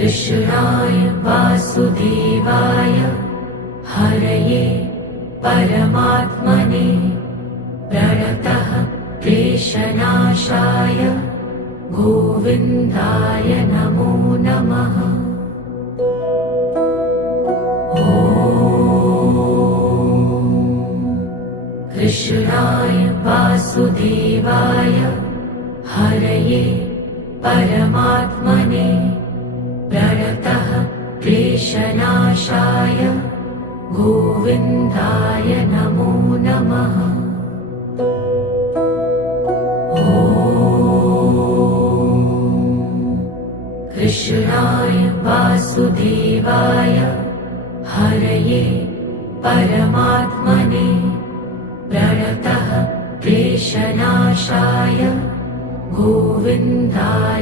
कृष्णाय वासुदेवाय हरये परमात्मने प्रणतः क्लेशनाशाय गोविन्दाय नमो नमः। कृष्णाय वासुदेवाय हरये परमात्मने प्रणतः क्लेशनाशाय गोविन्दाय नमो नमः। कृष्णाय वासुदेवाय हरये परमात्मने प्रणतः क्लेशनाशाय गोविन्दाय